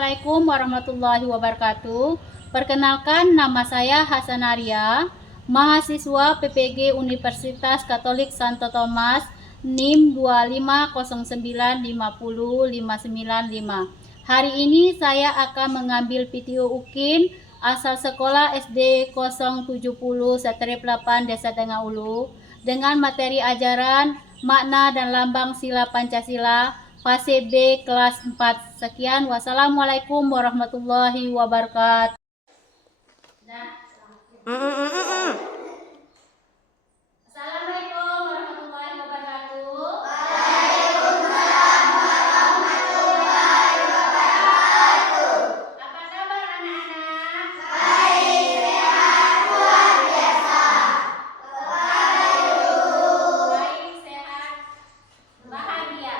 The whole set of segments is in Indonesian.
Assalamualaikum warahmatullahi wabarakatuh. Perkenalkan, nama saya Hasanaria, mahasiswa PPG Universitas Katolik Santo Thomas, NIM 2509500595. Hari ini saya akan mengambil video UKIN asal sekolah SD 070/8 Desa Tengah Ulu dengan materi ajaran makna dan lambang sila Pancasila fase B kelas 4. Sekian, wassalamualaikum warahmatullahi wabarakatuh. Assalamualaikum warahmatullahi wabarakatuh. Apa kabar anak-anak? Baik, sehat, bahagia.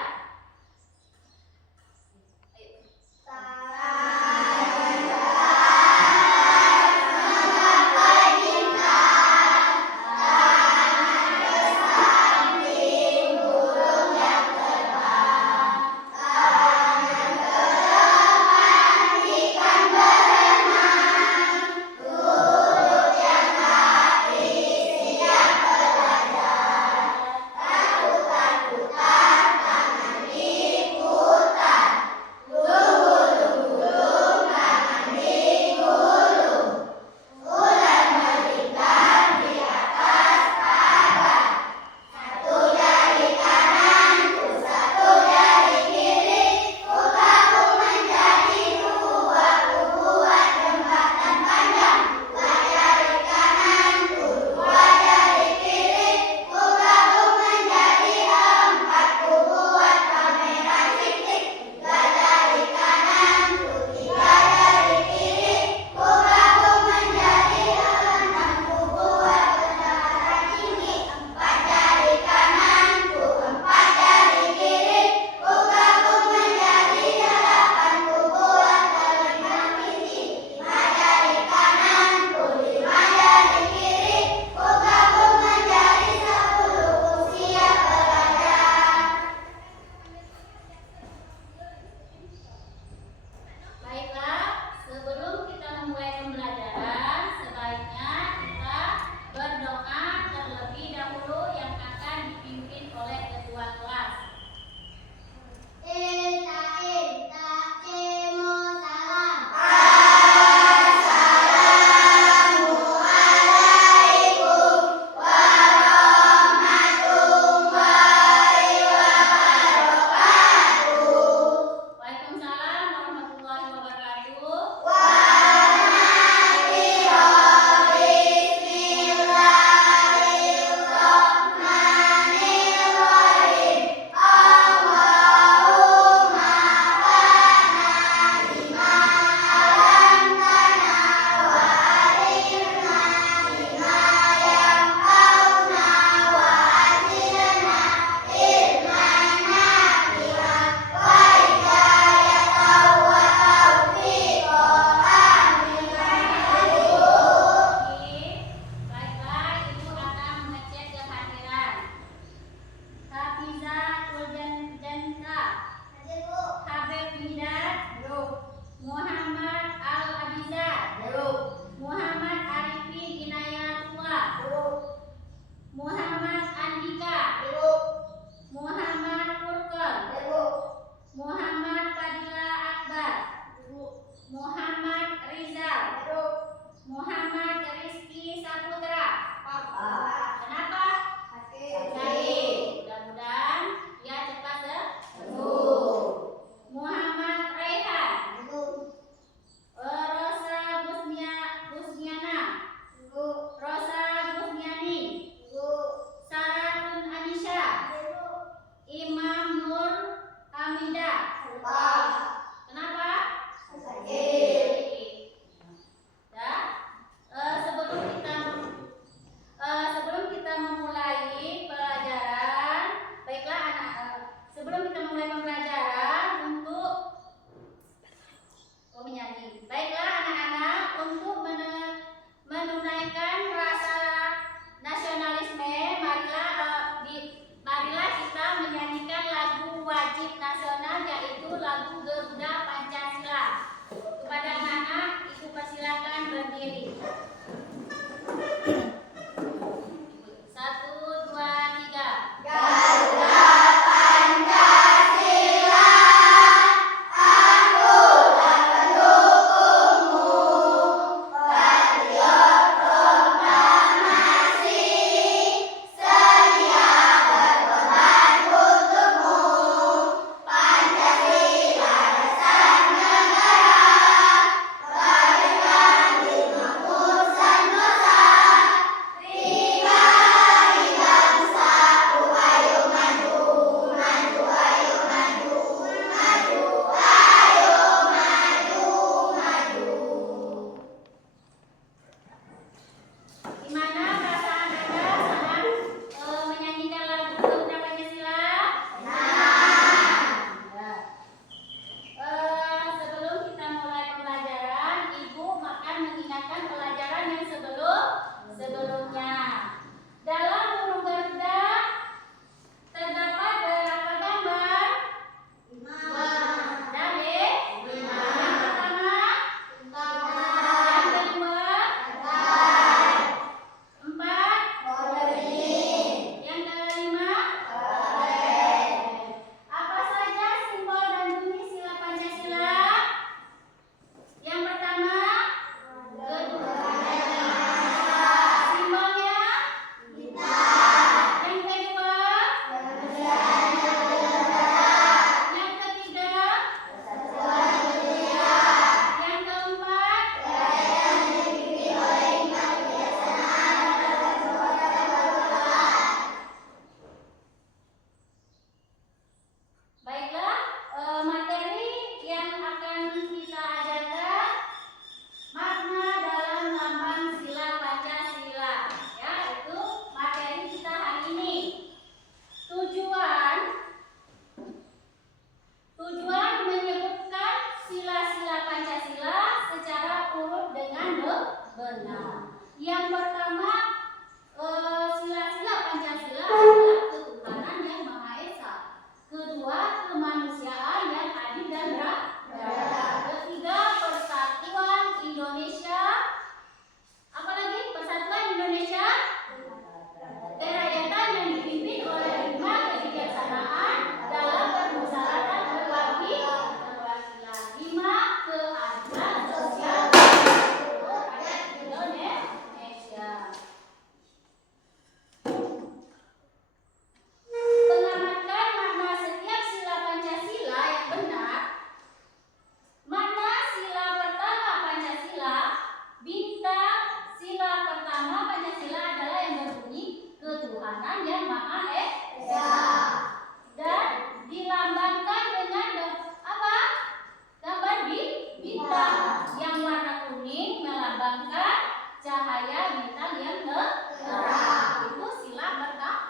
cahaya bintang yang terang. Itu sila pertama.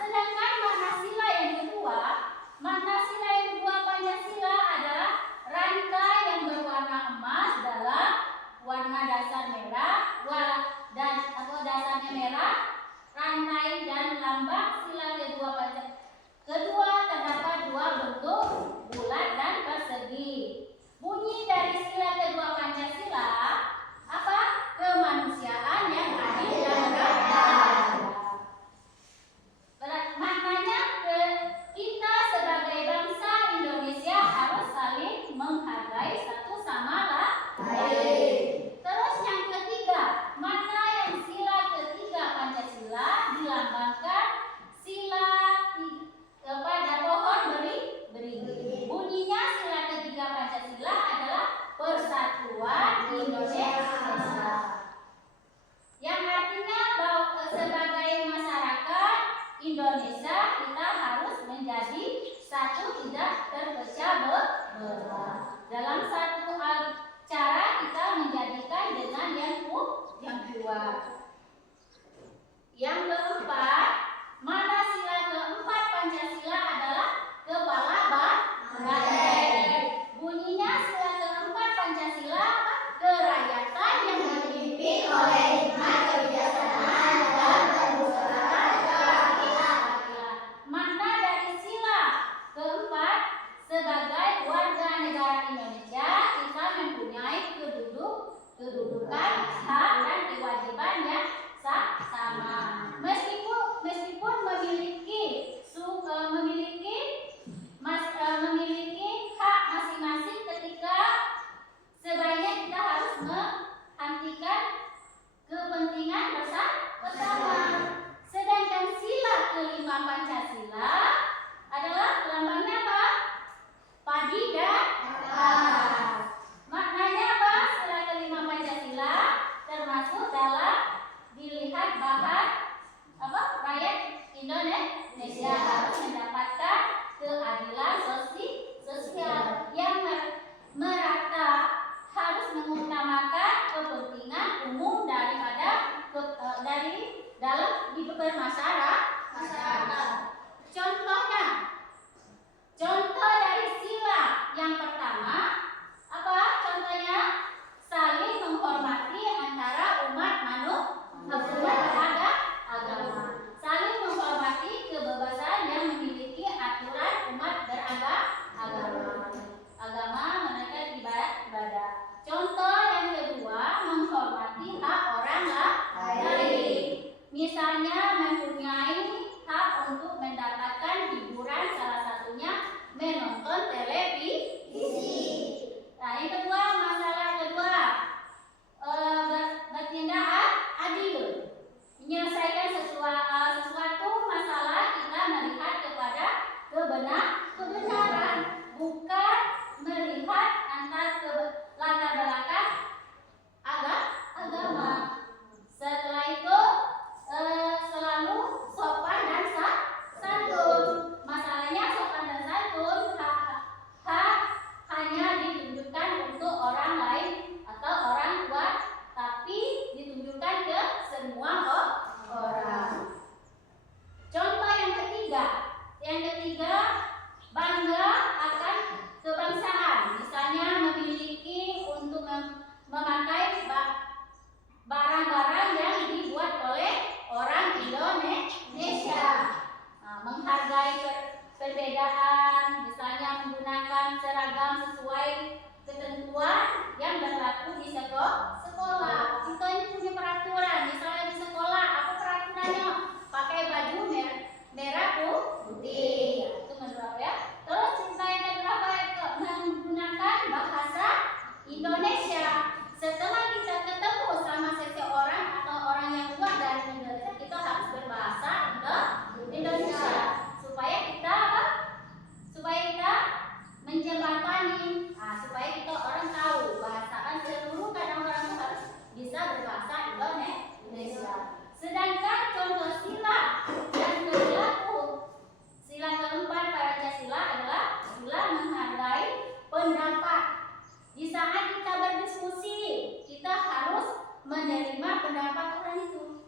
Sedangkan makna sila yang kedua Pancasila adalah rantai yang berwarna emas dalam warna dasar merah atau dasarnya merah, rantai dan lambang sila kedua Pancasila. Kedua terdapat dua bentuk, bulat dan persegi. Bunyi dari sila kedua Pancasila apa? Kemanusiaan yang adil dan beradab. Maknanya kita sebagai bangsa Indonesia harus saling menghargai satu sama lain. Terus yang ketiga, makna yang sila ketiga Pancasila dilambangkan sila pada pohon beringin. Bunyinya sila ketiga Pancasila adalah persatuan Indonesia. Yang artinya bahwa sebagai masyarakat Indonesia kita harus menjadi satu, tidak terpecah belah. Dalam satu cara kita menjadikan dengan yang kuat. Yang keempat, mana sila keempat Pancasila adalah kepala banteng. Bunyinya sila keempat Pancasila kerakyatan yang dipimpin oleh hikmat, kebijaksanaan dan kemusyawaratan keadilan. Makna dari sila keempat, sebagai warga negara Indonesia kita mempunyai kedudukan, hak dan kewajiban yang sama. Meskipun memiliki hak masing-masing, ketika sebaiknya kita harus menghentikan kepentingan bersama. Sedangkan sila kelima Pancasila adalah lambangnya apa? Padi dan kapas. Maknanya apa? Sila kelima Pancasila termasuk dalam dilihat bahan rakyat Indonesia harus mendapatkan keadilan sosial yang merata, harus mengutamakan kepentingan umum daripada dari dalam bermasyarakat. Contoh dari sila yang pertama apa? Contohnya saling menghormati antara umat beragama, saling menghormati kebebasan yang memiliki aturan umat beragama menaikkan ibadah. Contoh yang kedua, menghormati hak orang lain. Misalnya mempunyai menerima pendapat orang itu.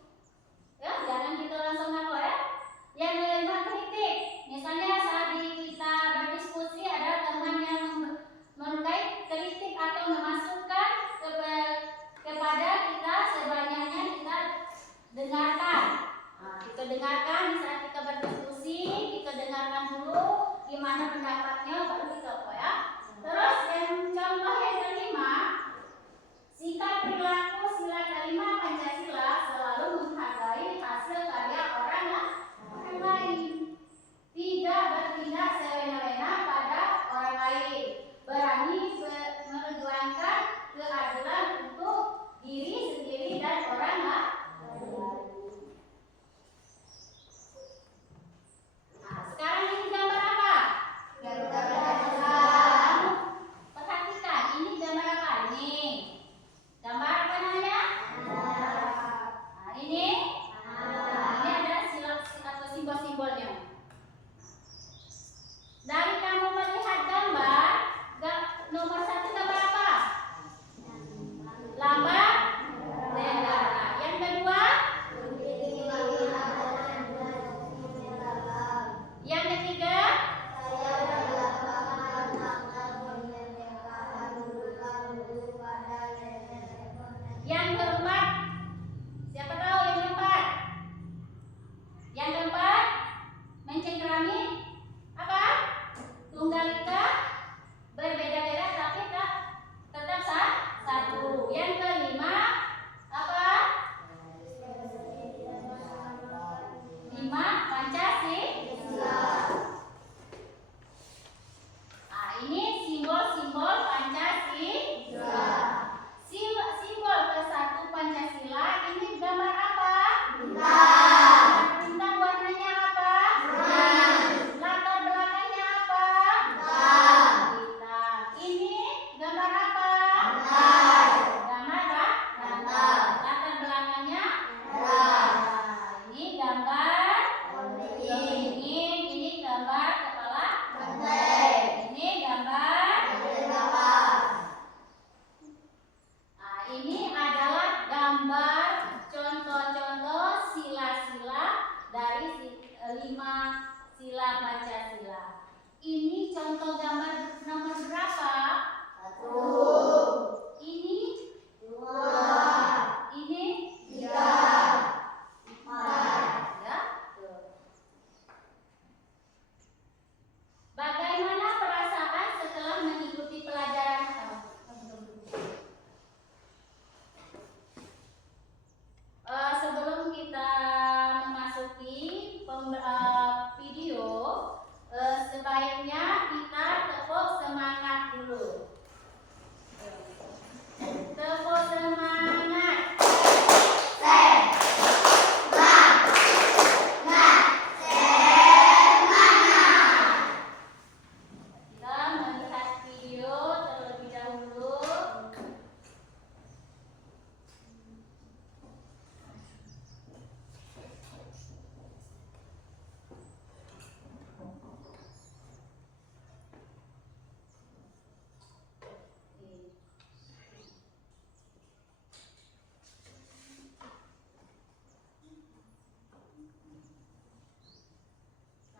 Ya, jangan kita langsung ngaku ya. Yang kelima kritik. Misalnya saat kita berdiskusi ada teman yang mengkait kritik atau memasukkan kepada kita, sebanyaknya kita dengarkan. Nah, kita dengarkan di saat kita berdiskusi, kita dengarkan dulu gimana pendapatnya, baru kita apa ya. Terus yang contoh yang kelima, sikap perilaku sila kelima Pancasila selalu menghargai hasil karya orang lain. Tidak bertindak sewena-wena pada orang lain. Berani memperjuangkan keadilan untuk diri sendiri dan orang lain. Nah, sekarang ini gambar apa? Perhatikan, ini gambar apa? Ini gambar apa namanya? Nah, ini ada sila atau simbol-simbolnya. Dari kamu melihat gambar, nomor 1 gambar apa? Lambang negara. Yang kedua? Yang ketiga? Yang keempat? Siapa tahu yang keempat? Yang keempat? Mencengkrami apa? Tunggal ika, berbeda-beda tapi tetap satu. Yang kelima apa? 5 Pancasila. Nah, ini simbol-simbol Pancasila. Simbol ke-1 Pancasila ini gambar apa? Bintang. Bintang warnanya apa? Latar belakangnya apa? Bintang. Ini gambar apa? Gambar apa? Latar belakangnya? Ini gambar ini gambar kepala. Ini gambar. Nah, ini adalah gambar contoh-contoh sila-sila dari 5 sila Pancasila. Ini contoh gambar nomor berapa? 1. Ini 2. Ini 3. 4. Ya. Bagaimana perasaan setelah mengikuti pelajaran? Sebelum kita memasuki video, sebaiknya kita tepuk semangat dulu. Tepuk semangat. Kita melihat video terlebih dahulu.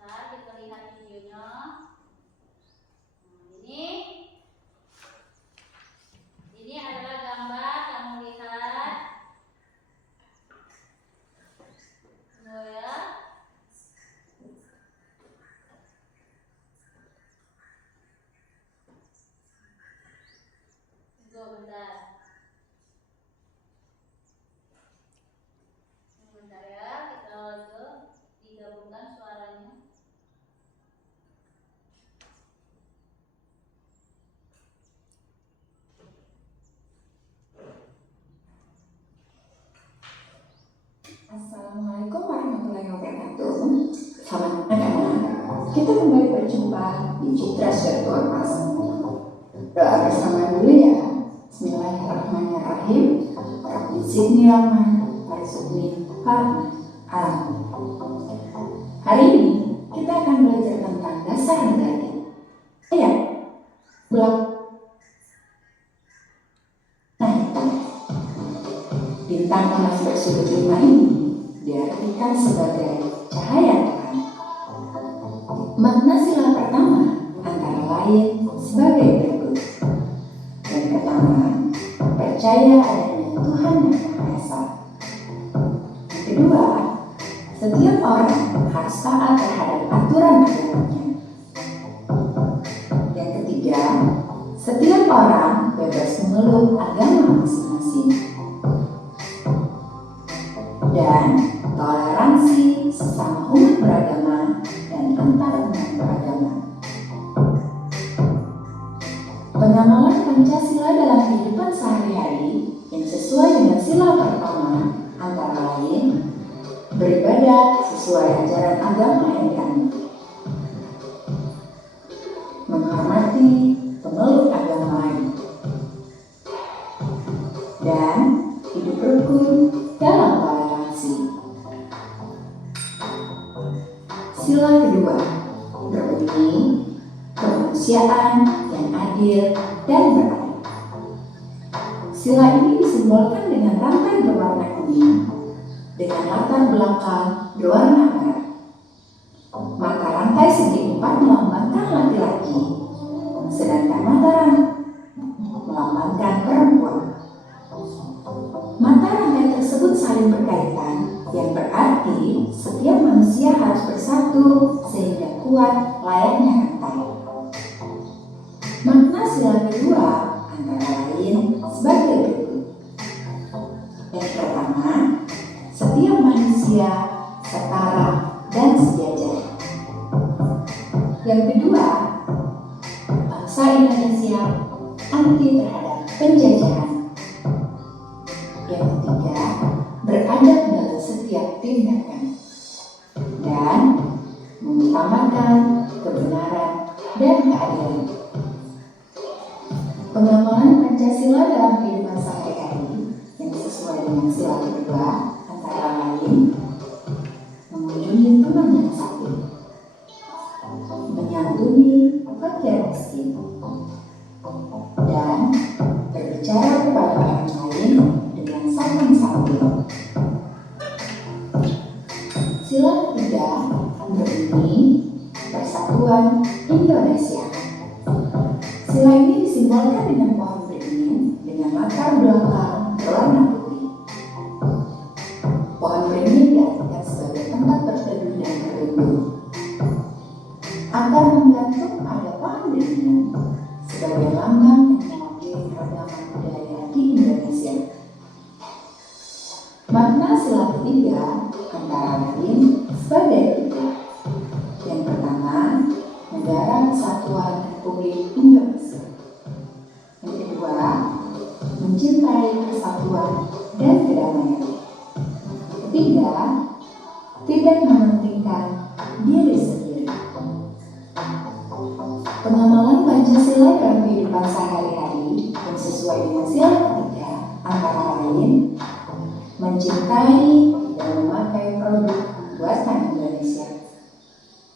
Nah, kita lihat videonya. Ini adalah gambar, kamu lihat. Oh ya. Tunggu bentar. Sebentar ya, kita itu digabungkan suaranya. Assalamualaikum warahmatullahi wabarakatuh. Selamat anak-anak. Kita kembali berjumpa di Citra Virtual Class. Doa bersama dulu ya. Bismillahirrahmanirrahim. Rabbi zidni ilman warzuqni fahman. Hari ini kita akan belajar tentang dasar negara. Ya, belakang. Nah, di Bintang emas bersudut 5 ini diartikan sebagai cahaya Tuhan. Makna sila pertama antara lain sebagai berikut. Yang pertama, percaya adanya Tuhan yang Maha Esa. Yang kedua, setiap orang harus taat terhadap aturan agamanya. Yang ketiga, setiap orang bebas memeluk agama masing-masing. Dan toleransi sesama umat beragama dan antar umat beragama. Pengamalan Pancasila dalam kehidupan sehari-hari yang sesuai dengan sila pertama antara lain beribadah sesuai ajaran agama yang dianut, menghormati pemeluk agama lain, dan hidup rukun dalam toleransi. Sila kedua berbunyi kemanusiaan yang adil dan beradab. Sila ini disimbolkan dengan rantai berwarna kuning dengan latar belakang berwarna merah. Mata rantai segi 4 melambangkan laki-laki, sedangkan mata rantai melambangkan perempuan. Mata rantai tersebut saling berkaitan, yang berarti setiap manusia harus bersatu sehingga kuat layaknya rantai. Makna sila kedua antara lain sebagai berikut. Yang pertama, setiap manusia setara dan sejajar. Yang kedua, bangsa Indonesia anti terhadap penjajahan. Yang ketiga, beradab dalam setiap tindakan dan mengutamakan kebenaran dan keadilan. Pengamalan Pancasila dalam kehidupan sehari-hari yang sesuai dengan sila kedua antara lain mengunjungi teman yang sakit, menyantuni fakir miskin, dan berbicara kepada orang lain dengan sopan santun. Sila ketiga berbunyi Persatuan Indonesia. Sila ini disimbolkan dengan pohon beringin dengan latar belakang berwarna putih. Pohon beringin diartikan sebagai tempat berteduh dan berlindung. Akar menggantung pada pohon beringin sebagai lambang yang mewakili keragaman budaya di Indonesia. Makna sila ketiga antara lain sebagai berikut. Yang pertama, Negara Kesatuan Republik Indonesia. Yang kedua, mencintai persatuan dan kedamaian. Yang ketiga, tidak mementingkan diri sendiri. Pengamalan Pancasila dalam kehidupan sehari-hari yang sesuai dengan sila ketiga antara lain mencintai dan memakai produk buatan Indonesia,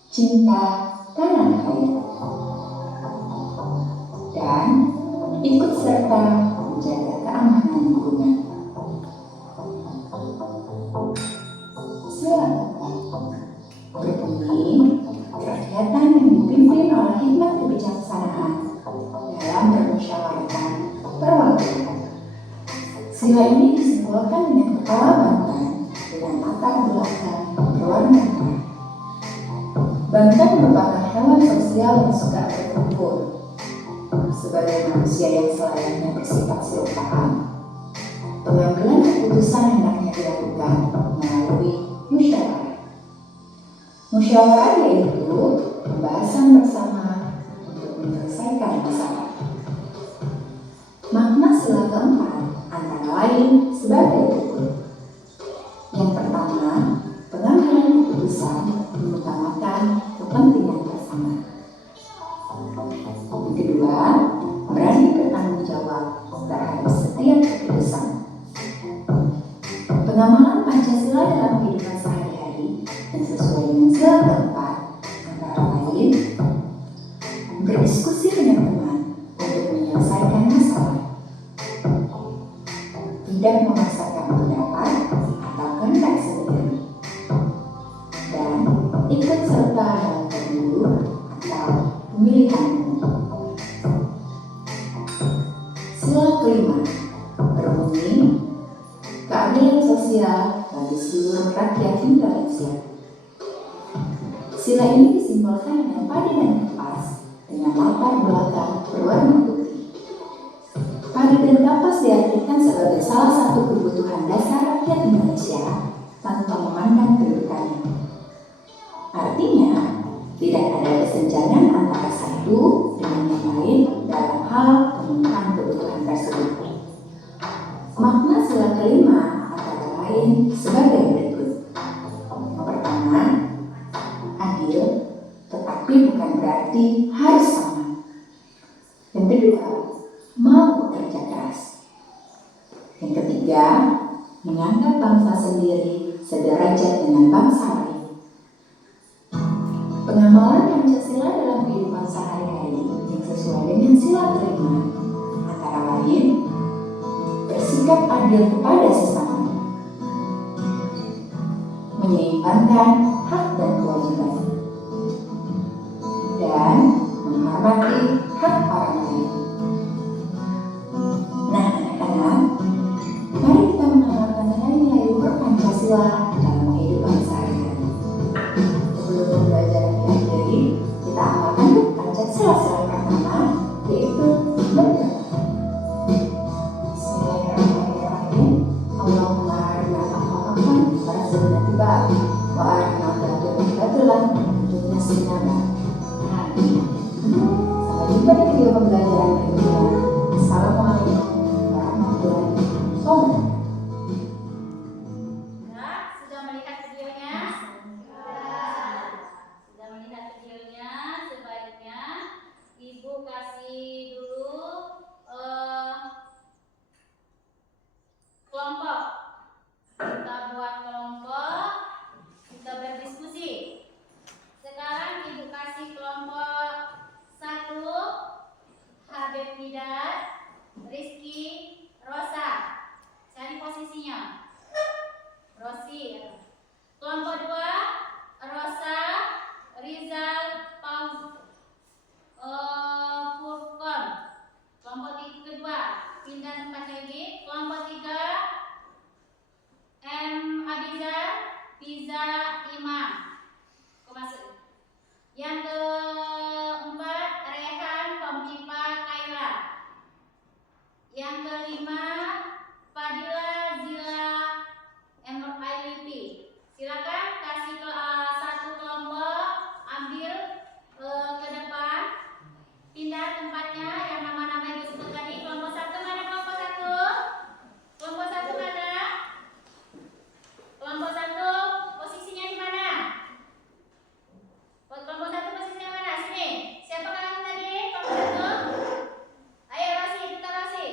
cinta tanah air, dan ikut serta menjaga keamanan lingkungan. Sila keempat berbunyi kegiatan yang dipimpin oleh hikmat kebijaksanaan dalam permusyawaratan perwakilan. Sila ini disimbolkan dengan kepala bantang dengan latar belakang berwarna merah. Bantang merupakan hewan sosial yang suka berkumpul. Sebagai manusia yang selayaknya bersifat serumpaan, pengambilan keputusan hendaknya dilakukan melalui musyawarah. Musyawarah yaitu pembahasan bersama untuk menyelesaikan masalah. Makna sila keempat antara lain sebagai berikut. Yang pertama, pengambilan keputusan mengutamakan kepentingan bersama. Yang kedua, berani bertanggung jawab terhadap setiap keputusan. Pengamalan Pancasila dalam kehidupan sehari-hari yang sesuai dengan sila keempat antara lain berdiskusi dengan teman untuk menyelesaikan masalah, tidak memaksakan pendapat atau kehendak sendiri dan ikut serta dalam pemilu atau pemilihan umum. Sila kelima berbunyi keadilan sosial bagi seluruh rakyat Indonesia. Sila ini disimbolkan dengan padi dan kapas dengan latar belakang berwarna putih. Padi dan kapas diartikan sebagai salah satu kebutuhan dasar rakyat Indonesia tanpa memandang kedudukannya. Artinya, tidak ada kesenjangan antara satu dengan yang lain dalam hal pemenuhan kebutuhan tersebut. Makna sila kelima antara lain sebagai berikut. Yang pertama, adil, tetapi bukan berarti harus sama. Yang kedua, mau bekerja keras. Yang ketiga, menganggap bangsa sendiri sederajat dengan bangsa lain. Pengamalan Pancasila dalam kehidupan sehari-hari yang sesuai dengan sila kelima antara lain bersikap adil kepada sesama, menyeimbangkan hak dan kewajiban, dan menghormati hak orang lain. Nah, anak-anak, mari kita mengamalkan nilai-nilai luhur Pancasila dalam kehidupan sehari-hari. Sebelum pembelajaran diakhiri, kita amalkan yuk Pancasila pertama, yaitu bernyanyi. Bismillahirrahmanirrahim. Allahumma arina al-haqqa warzuqna ittiba'ah wa arina al-batila warzuqna ijtinabah. Amin. Sampai jumpa di video pembelajaran berikutnya. Assalamualaikum warahmatullahi wabarakatuh. Nah, sudah melihat videonya? Sudah melihat videonya, sebaiknya Ibu kasih dulu kelompok. Kita buat kelompok, kita berdiskusi. Sekarang Ibu kasih kelompok 1, Habib Midat, Rizky, Rosa. Cari posisinya. Rosi. Kelompok 2, Rosa, Rizal, Furqon. Kelompok kedua, pindah tempatnya lagi. Kelompok 3, M. Abizar, Piza, Imam. Kau masuk. Yang keempat, Rehan, Kompipa, Kaila. Yang kelima, Fadila, Zila, MILP. Silakan kasih satu kelompok, ambil ke depan, pindah tempatnya yang nama-nama yang disebut tadi. Kelompok 1 mana? Kelompok 1? Kelompok 1 mana? Kelompok 1 posisinya di mana? Kelompok 1 posisinya mana? Sini. Siapa kamu tadi? Kelompok 1? Ayo Rosi, kita Rosi.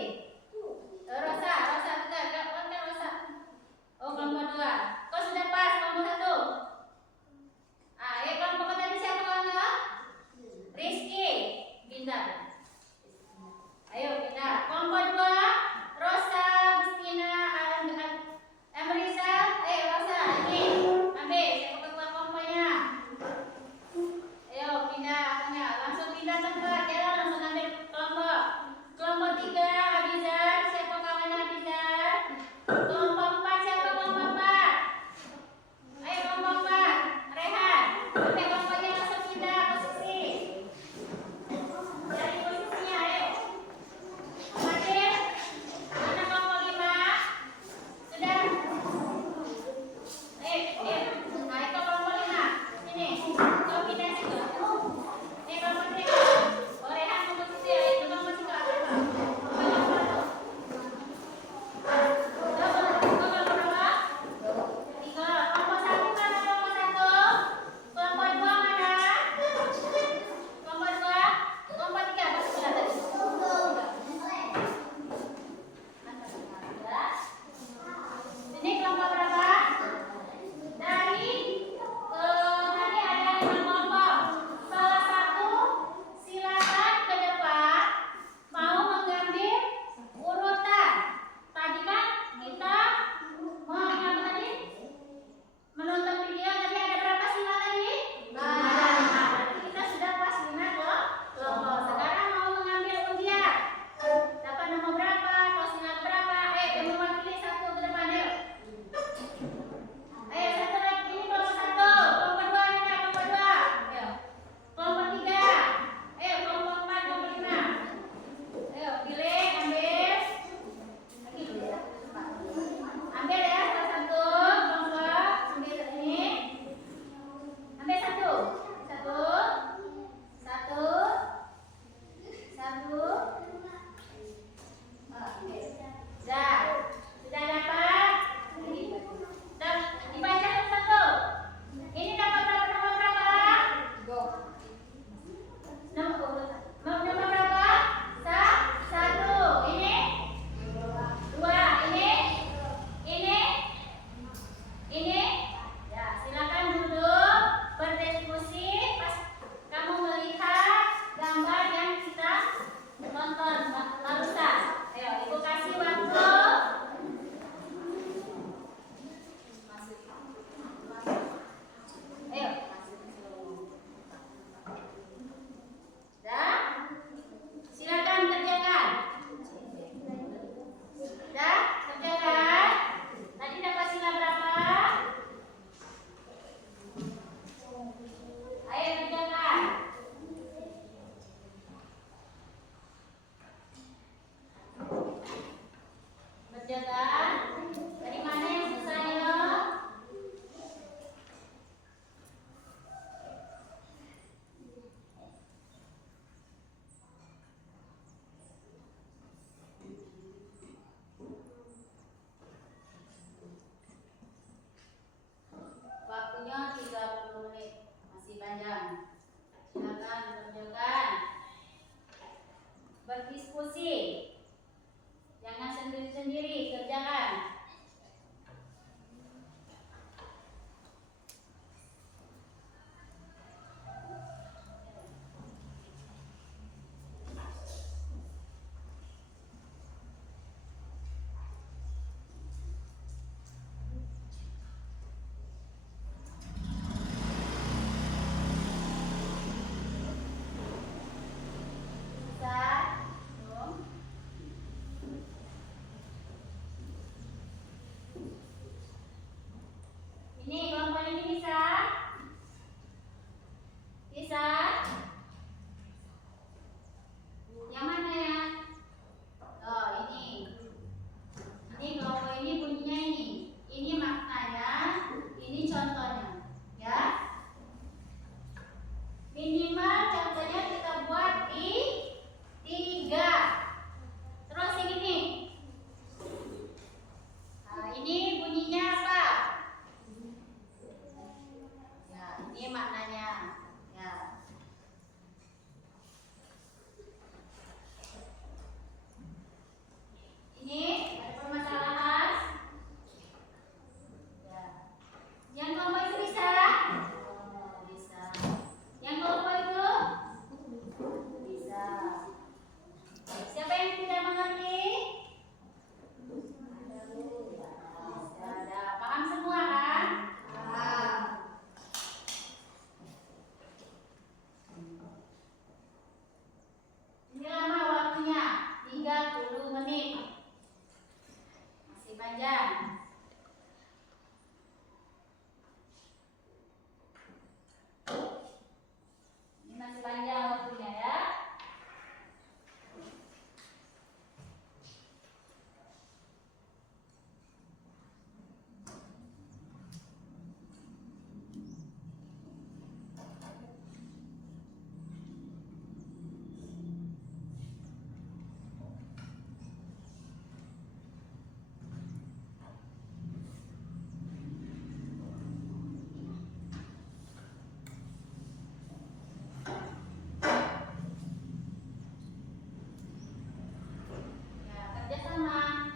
kerjasama.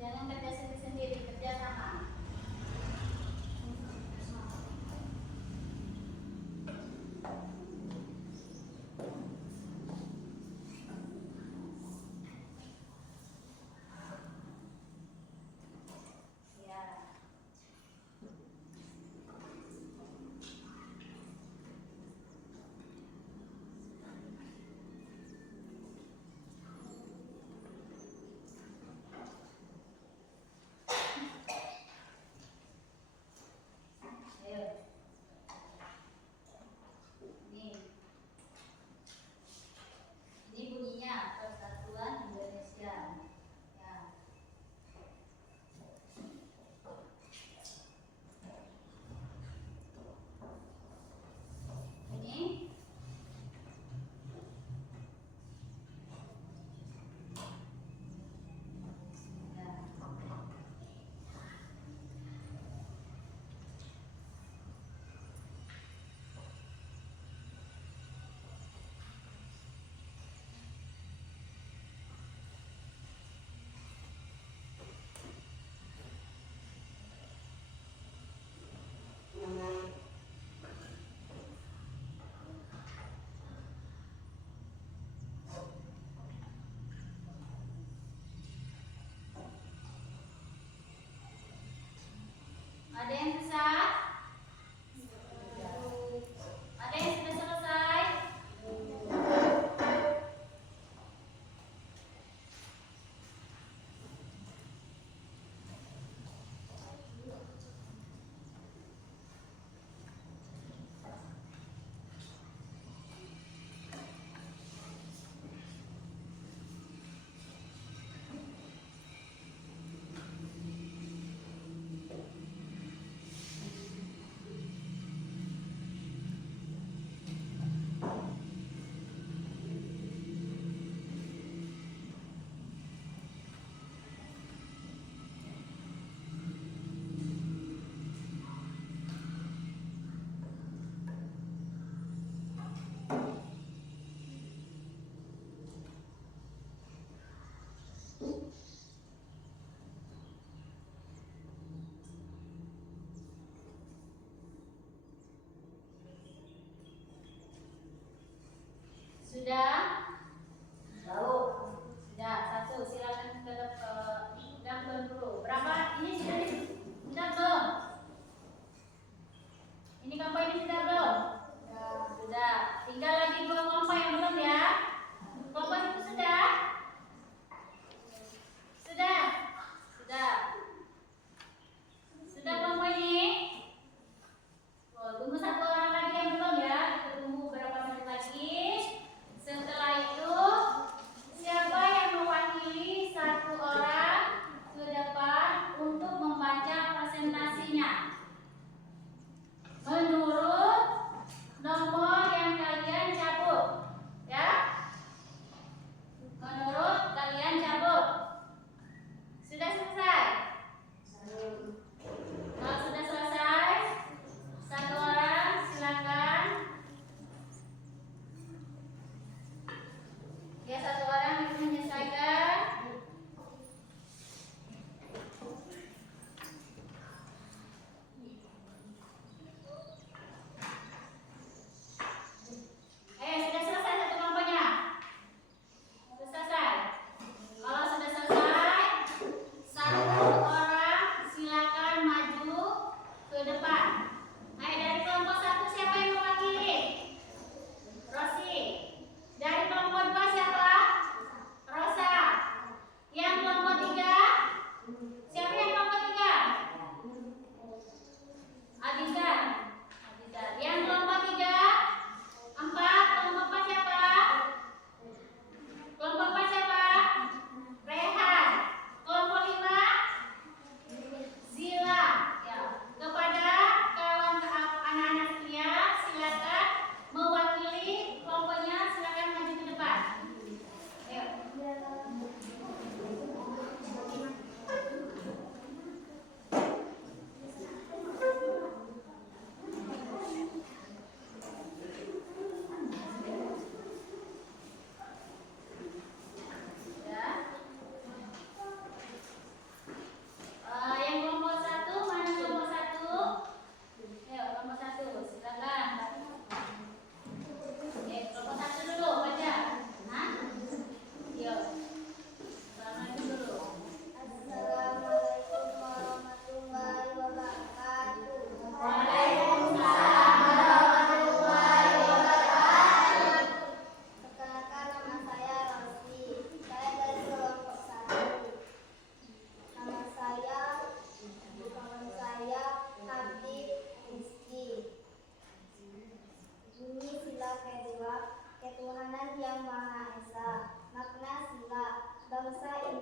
Jangan kerja sendiri-sendiri, kerjasama. Ya.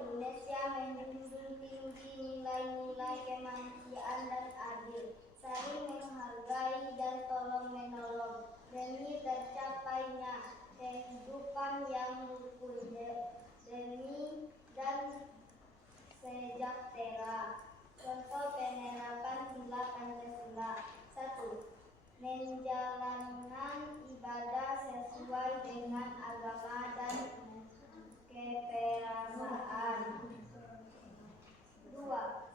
Indonesia menjunjung tinggi nilai-nilai kemanusiaan dan adil, saling menghargai dan tolong menolong demi tercapainya kehidupan yang rukun, demi dan sejahtera. Contoh penerapan sila Pancasila. 1. Menjalankan ibadah sesuai dengan agama dan keperasaan. 2.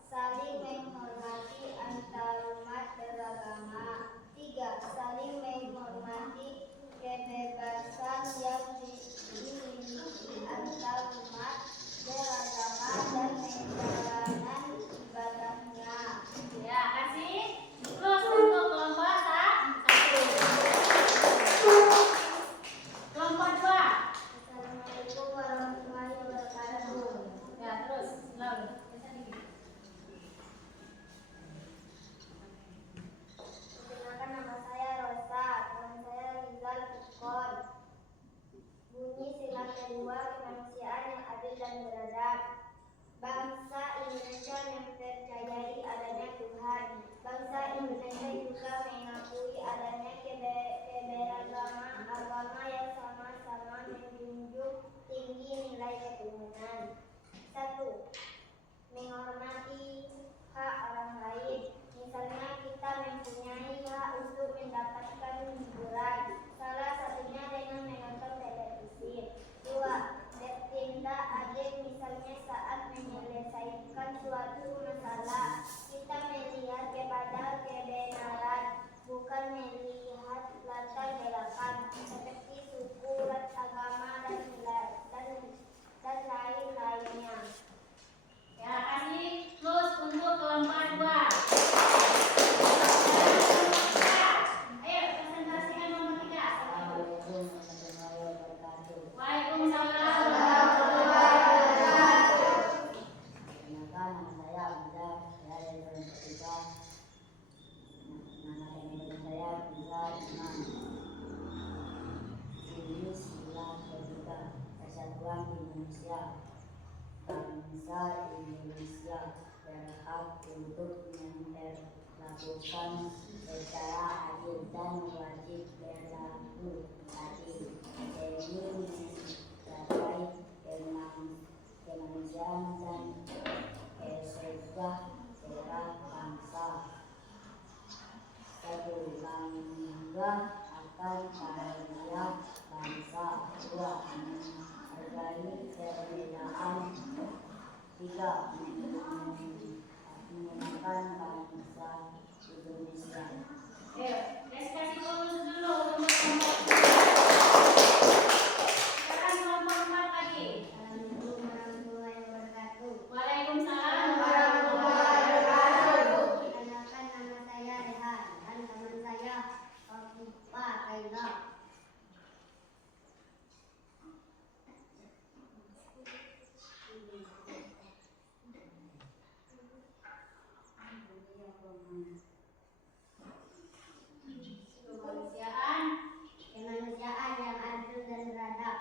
Saling menghormati antarumat beragama. 3. Saling menghormati kebebasan yang dimiliki antarumat beragama dan menjalankan ibadahnya. Ya, kasih. Terus untuk kelompok satu. Kelompok 2. Assalamualaikum warahmatullahi wabarakatuh. Ya, terus lalu. Perkenalkan, nama saya Rosa, teman saya Rizal Fukon. Bunyi sila kedua, kemanusiaan yang adil dan beradab. Bangsa Indonesia mempercayai adanya Tuhan. Bangsa Indonesia juga mengakui adanya keberagaman agama yang sama-sama menjunjung tinggi nilai ketuhanan. 1. Menghormati hak orang lain. Misalnya kita mempunyai hak untuk mendapatkan hiburan, salah satunya dengan menonton televisi. 2. Bertindak adil, misalnya saat menyelesaikan suatu masalah, kita melihat kepada kebenaran, bukan melihat latar belakang seperti suku, agama, dan lain-lainnya. Ya, kasih. Terus untuk kelompok 2. Ayo, presentasikan nomor 3. Assalamualaikum warahmatullahi wabarakatuh. Waalaikumsalam. Perkenalkan, nama saya Abdullah, saya dari kelompok 3. Nama teman-teman saya Abdullah Imam. Ini sila ketiga, persatuan Indonesia. Bangsa Indonesia berhak untuk memperlakukan secara adil dan wajib berlaku adil demi mencapai kemanusiaan dan kesejahteraan bangsa. 1. Bangga akan karya bangsa. 2. Menghargai perbedaan. 3. Menggunakan bangsa Indonesia. Ayo, kasih fokus dulu untuk kelompok 3. Sekarang kelompok 4 lagi. Assalamualaikum warahmatullahi wabarakatuh. Waalaikumsalam. Perkenalkan, nama saya Rehan dan teman saya Pak Kaila. Kemanusiaan yang adil dan beradab.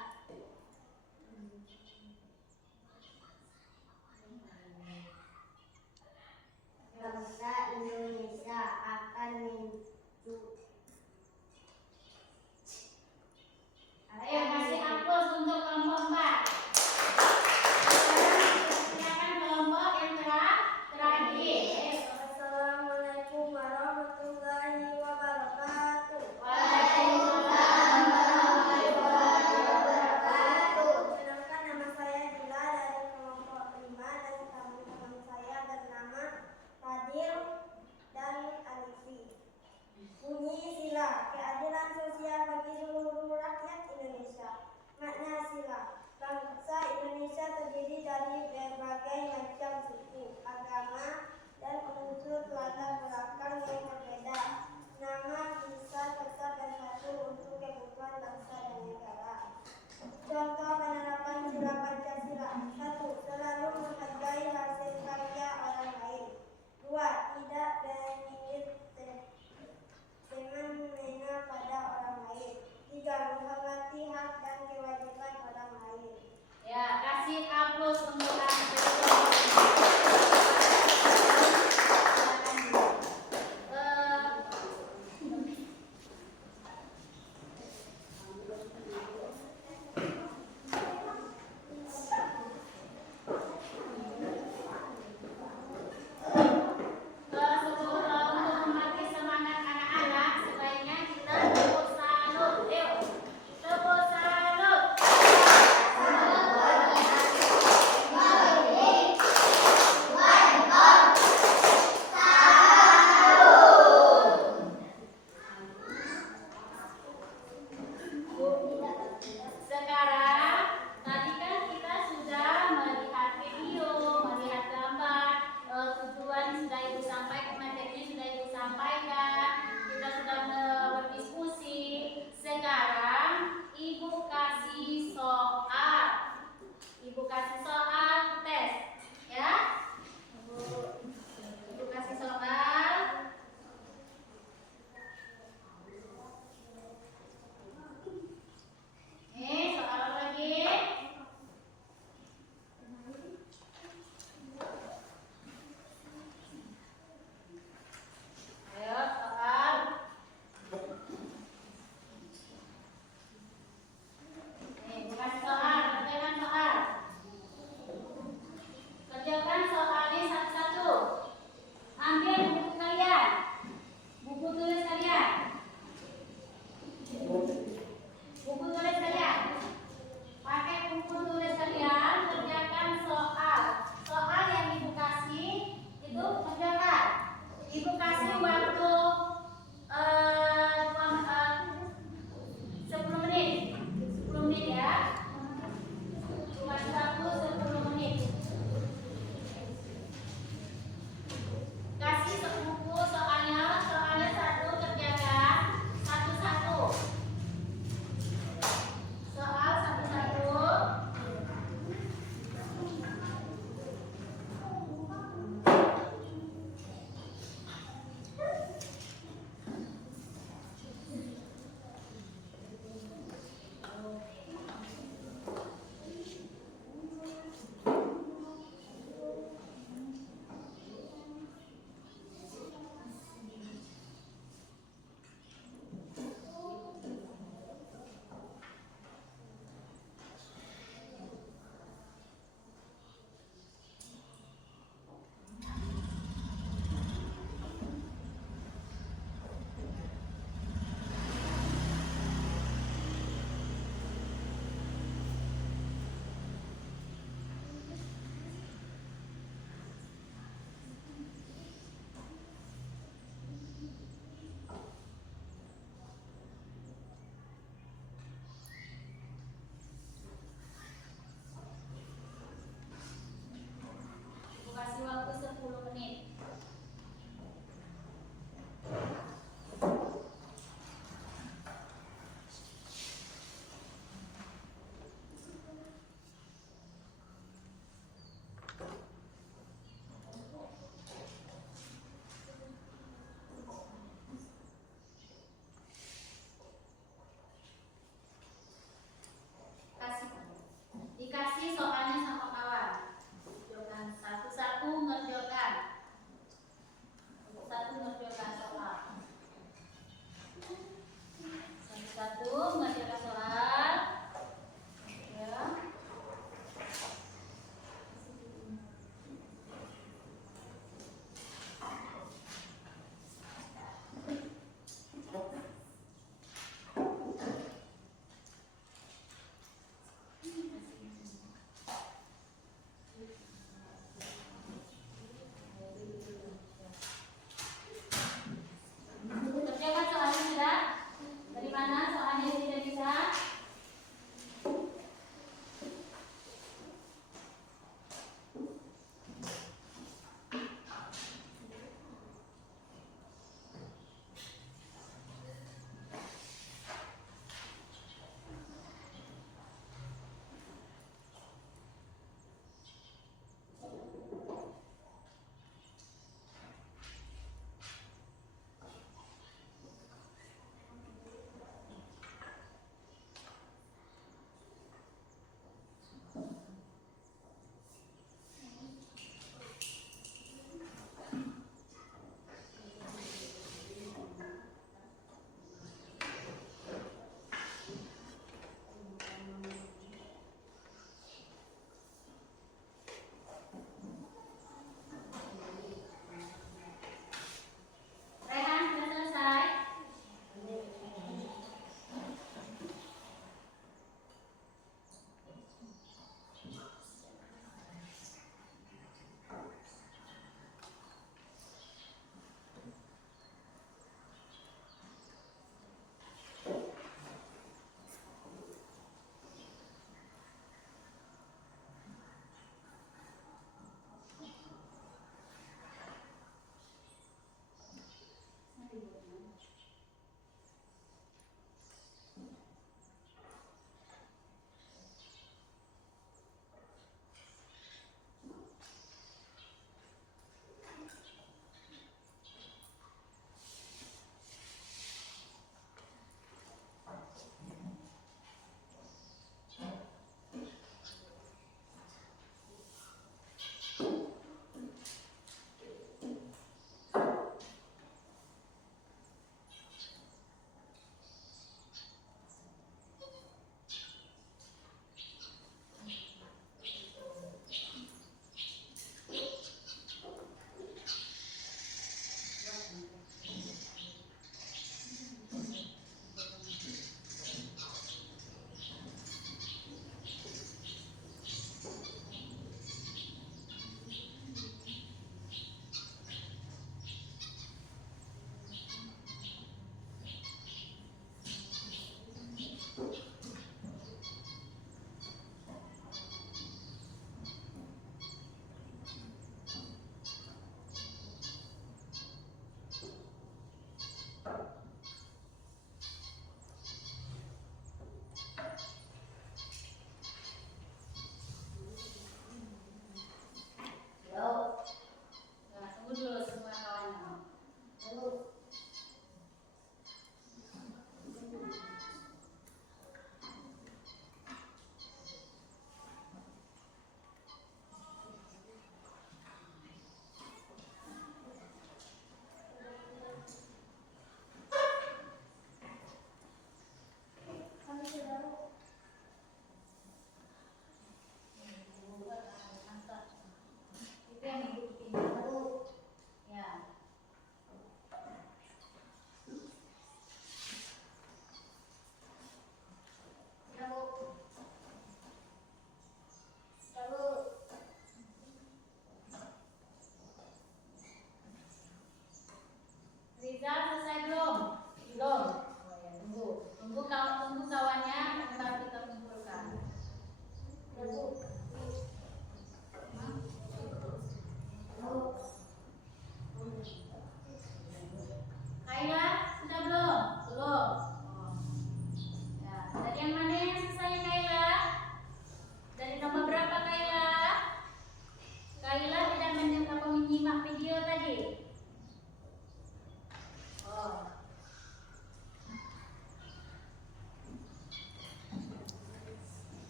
Bangsa Indonesia akan Ayo, kasih aplaus untuk kelompok 4. Silakan kelompok yang terakhir. Assalamualaikum warahmatullahi wabarakatuh. Waalaikumsalam warahmatullahi wabarakatuh. Perkenalkan, nama saya Gila dari kelompok 5 dan teman-teman saya bernama Fadil dan Alifi. Bunyi sila, keadilan sosial bagi seluruh rakyat Indonesia. Makna sila, bangsa Indonesia terdiri dari berbagai macam suku, agama, dan unsur latar belakang yang berbeda. Nama bisa tetap bersatu untuk kebutuhan bangsa dan negara. Contoh